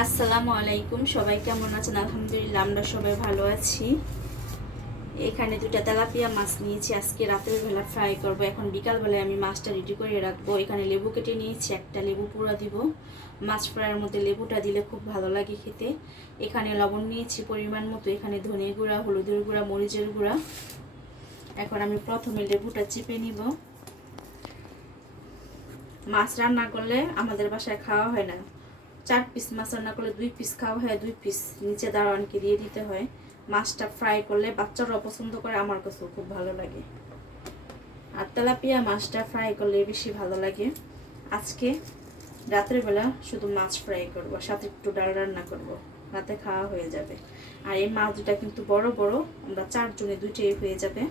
আসসালামু আলাইকুম, সবাই কেমন আছেন? আলহামদুলিল্লাহ, আমরা সবাই ভালো আছি। এখানে দুটা তেলাপিয়া মাছ নিয়েছি, আজকে রাতের বেলা ফ্রাই করব। এখন বিকালবেলায় আমি মাছটা রেডি করে রাখবো। এখানে লেবু কেটে নিয়েছি, একটা লেবু পুরা দিব। মাছ ফ্রাইয়ের মধ্যে লেবুটা দিলে খুব ভালো লাগে খেতে। এখানে লবণ নিয়েছি পরিমাণ মতো, এখানে ধনে গুঁড়া, হলুদের গুঁড়া, মরিচের গুঁড়া। এখন আমি প্রথমে লেবুটা চিপে নিব। মাছ রান্না করলে আমাদের বাসায় খাওয়া হয় না, 4 পিস মাছ রান্না করলে 2 পিস খাওয়া হয়, 2 পিস নিচে দারোয়ানকে দিয়ে দিতে হয়। মাছটা ফ্রাই করলে বাচ্চারাও পছন্দ করে, আমার কাছেও খুব ভালো লাগে। আর তেলাপিয়া মাছটা ফ্রাই করলে বেশি ভালো লাগে। আজকে রাতের বেলা শুধু মাছ ফ্রাই করব, সাথে একটু ডাল রান্না করব, রাতে খাওয়া হয়ে যাবে। আর এই মাছ দুটা কিন্তু বড় বড়, আমরা 4 জনে 2টাই হয়ে যাবে।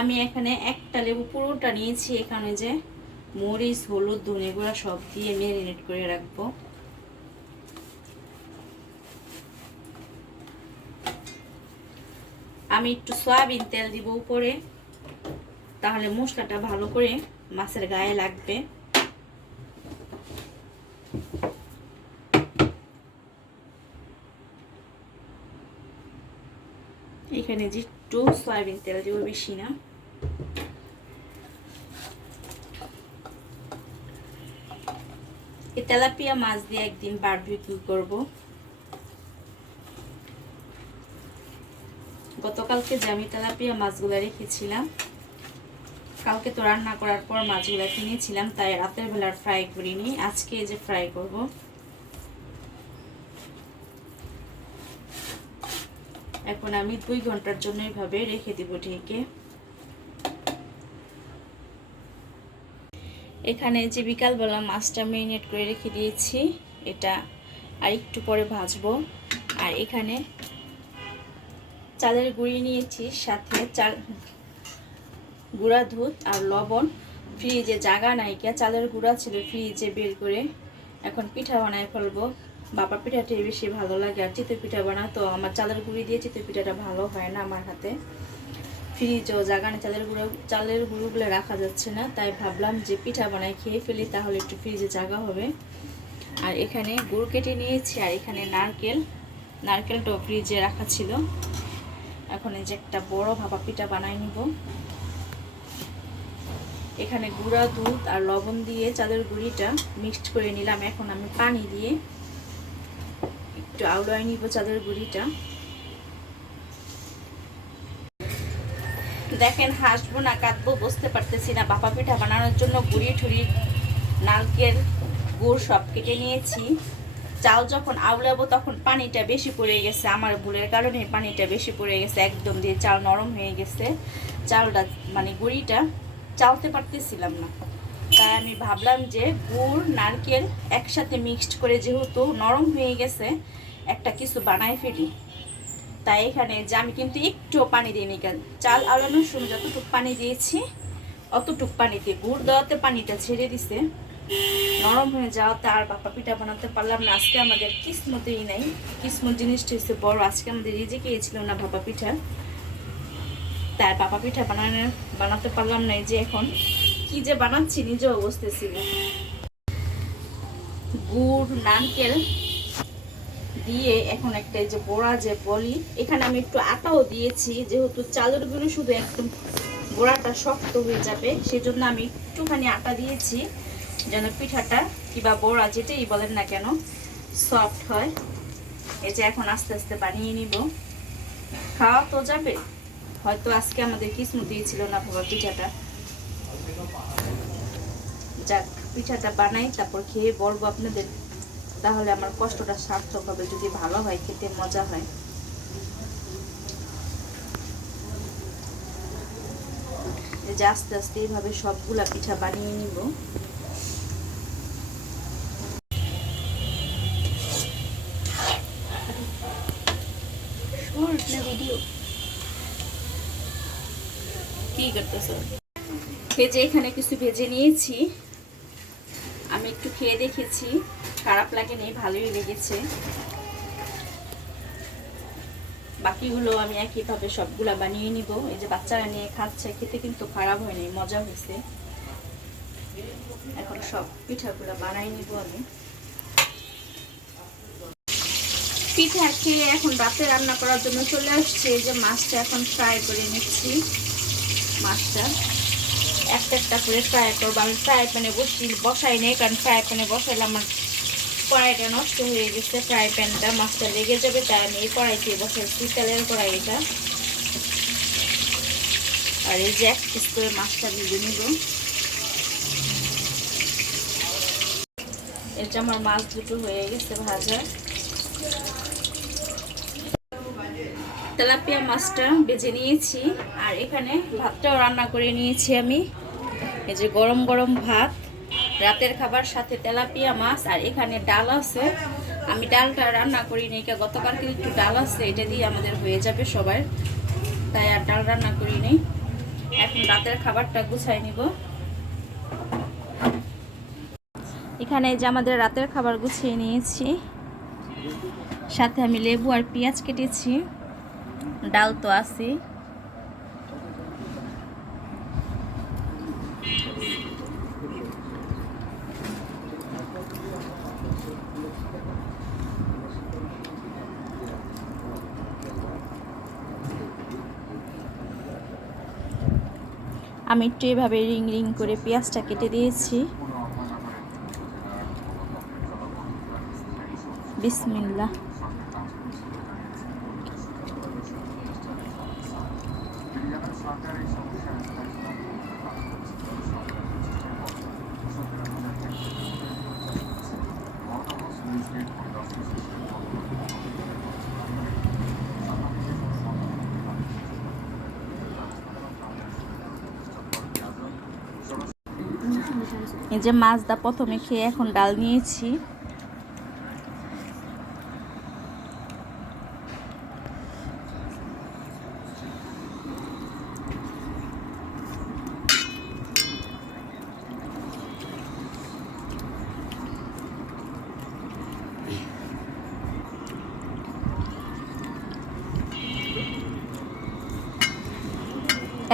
আমি এখানে একটা লেবু পুরোটা নিয়েছি। এখানে যে মরিচ, হলুদ, ধনে গুঁড়া সব দিয়ে ম্যারিনেট করে রাখবো। আমি একটু সয়াবিন তেল দিব উপরে, তাহলে মশলাটা ভালো করে মাছের গায়ে লাগবে। এখানে যে একটু সয়াবিন তেল দিব, বেশি না। এই তেলাপিয়া মাছ দিয়ে একদিন বারবিকিউ করব। গতকালকে যে আমি তেলাপিয়া মাছগুলো রেখেছিলাম, কালকে তো রান্না করার পর মাছগুলো কিনেছিলাম, তাই রাতের বেলা ফ্রাই করিনি, আজকে যে ফ্রাই করব। এখন আমি 2 ঘন্টার জন্য এইভাবে রেখে দিব ঢেকে। এখানে যে বিকালবেলা মাছটা ম্যারিনেট করে রেখে দিয়েছি, এটা আর একটু পরে ভাজবো। আর এখানে চালের গুঁড়ি নিয়েছি, সাথে গুঁড়া দুধ আর লবণ। ফ্রিজে জায়গা নাইকা, চালের গুঁড়া ছিল ফ্রিজে বের করে এখন পিঠা বানায় ফেলবো। বাবা পিঠাটাই বেশি ভালো লাগে, আর চিতই পিঠা বানাতো আমার চালের গুঁড়ি দিয়ে চিতই পিঠাটা ভালো হয় না আমার হাতে। ফ্রিজও জায়গা নেই, চালের গুঁড়োগুলো রাখা যাচ্ছে না, তাই ভাবলাম যে পিঠা বানায় খেয়ে ফেলি, তাহলে একটু ফ্রিজে জায়গা হবে। আর এখানে গুড় কেটে নিয়েছি, আর এখানে নারকেলটাও ফ্রিজে রাখা ছিল। এখন এই যে একটা বড় ভাপা পিঠা বানাই নিব। এখানে গুঁড়া দুধ আর লবণ দিয়ে চালের গুঁড়িটা মিক্সড করে নিলাম। এখন আমি পানি দিয়ে একটু আউড়াই নিব চালের গুঁড়িটা। দেখেন, হাসবো না কাঁদবো বুঝতে পারতেছি না। ভাপা পিঠা বানানোর জন্য গুঁড়ি ঠুড়ি, নারকেল, গুড় সব কেটে নিয়েছি। চাল যখন আউলাবো তখন পানিটা বেশি পড়ে গেছে, আমার ভুলের কারণে পানিটা বেশি পড়ে গেছে, একদম দিয়ে চাল নরম হয়ে গেছে। চালটা মানে গুঁড়িটা চালতে পারতেছিলাম না, তাই আমি ভাবলাম যে গুড় নারকেল একসাথে মিক্সড করে যেহেতু নরম হয়ে গেছে, একটা কিছু বানাই ফেলি। তাই এখানে যে আমি কিন্তু একটু পানি দিইনি, কেন চাল আওলানোর সময় যতটুকু পানি দিয়েছি অতটুক পানিতে গুড় দেওয়াতে পানিটা ছেড়ে দিছে, নরম হয়ে যাওয়াতে আর ভাপা পিঠা বানাতে পারলাম না। আজকে আমাদের কিসমতেই নাই, কিসমত জিনিসটা হচ্ছে বড়, আজকে আমাদের রিজিকে ছিল না ভাপা পিঠা, তাই ভাপা পিঠা বানাতে পারলাম না। এই যে এখন কি যে বানাচ্ছি নিজেও বুঝতেছি না। গুড় নারকেল দিয়ে এখন একটা এই যে বড়া যে বলি, এখানে আমি একটু আটাও দিয়েছি, যেহেতু চালের গুঁড়ো শুধু একদম বড়াটা শক্ত হয়ে যাবে, সেজন্য আমি একটুখানি আটা দিয়েছি, যেন পিঠাটা কিংবা বড়া যেটাই বলেন না কেন সফট হয়। এই যে এখন আস্তে আস্তে বানিয়ে নিব, খাওয়া তো যাবে। হয়তো আজকে আমাদের কিসমতই ছিল না ভাবা পিঠাটা। যাক, পিঠাটা বানাই, তারপর খেয়ে বলবো আপনাদের, তাহলে আমার কষ্টটা সার্থক হবে, যদি ভালো হয়, খেতে মজা হয়। এই যে আস্তে আস্তে এইভাবে সবগুলা পিঠা বানিয়ে নিব। কি করতেছ? ভেজে এখানে কিছু ভেজে নিয়েছি, আমি একটু খেয়ে দেখেছি, খারাপ লাগেনি, ভালোই লেগেছে। বাকিগুলো আমি একইভাবে সবগুলা বানিয়ে নিব। এই যে বাচ্চারা নিয়ে খাচ্ছে, খেতে কিন্তু খারাপ হয়নি, মজা হয়েছে। এখন সব পিঠাগুলো বানাই নিব আমি। পিঠা খেয়ে এখন রাতে রান্না করার জন্য চলে আসছে। এই যে মাছটা এখন ফ্রাই করে নিচ্ছি। মাছটা একটা একটা করে ফ্রাই করবো। আমি ফ্রাই প্যানে বসাই নেই, কারণ ফ্রাই প্যানে বসাইলে আমার কড়াইটা নষ্ট হয়ে গেছে। ফ্রাই প্যানটা মাছটা লেগে যাবে, তাই আমি এই কড়াইতে বসাইছি, তেলের কড়াই এটা। আর এই যে এক পিস করে মাছটা ভেজে নিব। এটা আমার মাছ দুটো হয়ে গেছে ভাজা। তেলাপিয়া মাছটা ভেজে নিয়েছি, আর এখানে ভাতটাও রান্না করে নিয়েছি আমি। এই যে গরম গরম ভাত, রাতের খাবার সাথে তেলাপিয়া মাছ। আর এখানে ডাল আছে, আমি ডালটা রান্না করি নি, গতকালকে একটু ডাল আছে, এটা দিয়ে আমাদের হয়ে যাবে সবার, তাই আর ডাল রান্না করি নি। এখন রাতের খাবারটা গুছাই নিব। এখানে যে আমাদের রাতের খাবার গুছিয়ে নিয়েছি, সাথে আমি লেবু আর পেঁয়াজ কেটেছি, ডাল তো আছে। আমি একটু এভাবে রিং রিং করে পেঁয়াজটা কেটে দিয়েছি। বিসমিল্লাহ। এই যে মাছটা প্রথমে খেয়ে এখন ডাল নিয়েছি।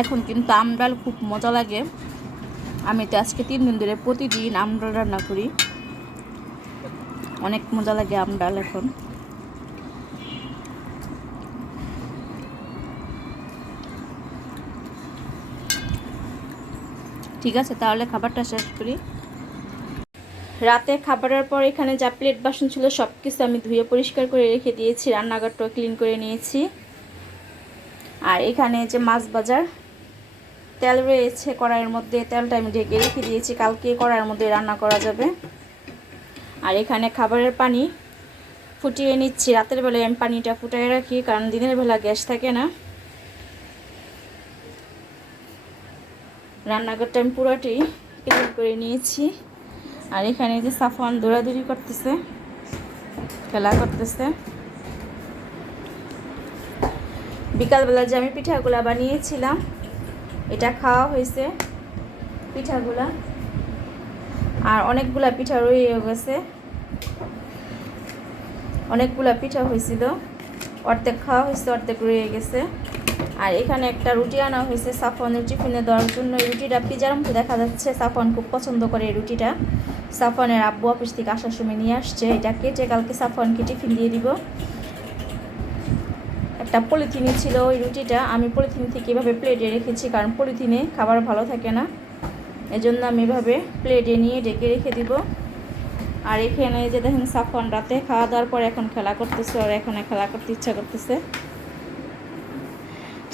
এখন কিন্তু আমডাল খুব মজা লাগে। আমি তো আজকে 3 দিন ধরে প্রতিদিন আমডাল রান্না করি, অনেক মজা লাগে আমডাল এখন। ঠিক আছে, তাহলে খাবারটা শেষ করি। রাতে খাবারের পর এখানে যা প্লেট বাসন ছিল সব কিছু আমি ধুয়ে পরিষ্কার করে রেখে দিয়েছি, রান্নাঘরটাও ক্লিন করে নিয়েছি। আর এখানে যে মাছ ভাজার তেল রয়েছে কড়াইয়ের মধ্যে, তেলটা আমি ঢেকে রেখে দিয়েছি, কালকে কড়াইয়ের মধ্যে রান্না করা যাবে। আর এখানে খাবারের পানি ফুটিয়ে নিচ্ছি। রাতের বেলায় আমি পানিটা ফুটিয়ে রাখি, কারণ দিনের বেলা গ্যাস থাকে না। রান্নাঘরটা আমি পুরোটি ক্লিন করে নিয়েছি। আর এখানে যে সাফওয়ান দৌড়াদৌড়ি করতেছে, খেলা করতেছে। বিকালবেলা যে আমি পিঠাগুলা বানিয়েছিলাম, এটা খাওয়া হয়েছে পিঠাগুলা। আর অনেকগুলা পিঠা রয়ে গেছে, অনেকগুলা পিঠা হয়েছিল, অর্ধেক খাওয়া হয়েছে, অর্ধেক রয়ে গেছে। আর এখানে একটা রুটি আনা হয়েছে সাফওয়ানের টিফিনে দেওয়ার জন্য। এই রুটিটা পিজার মতো দেখা যাচ্ছে, সাফওয়ান খুব পছন্দ করে এই রুটিটা। সাফওয়ানের আব্বু অফিস থেকে আসার সময় নিয়ে আসছে, এটা কেটে কালকে সাফওয়ানকে টিফিন দিয়ে দিব। একটা পলিথিনে ছিল ওই রুটিটা, আমি পলিথিন থেকে এভাবে প্লেটে রেখেছি, কারণ পলিথিনে খাবার ভালো থাকে না, এজন্য আমি এভাবে প্লেটে নিয়ে ঢেকে রেখে দিব। আর এখানে যে দেখেন সাফওয়ান রাতে খাওয়া দাওয়ার পর এখন খেলা করতেছে, আর এখন খেলা করতে ইচ্ছা করতেছে।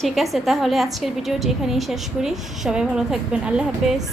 ঠিক আছে, তাহলে আজকের ভিডিওটি এখানেই শেষ করি। সবাই ভালো থাকবেন, আল্লাহ হাফেজ।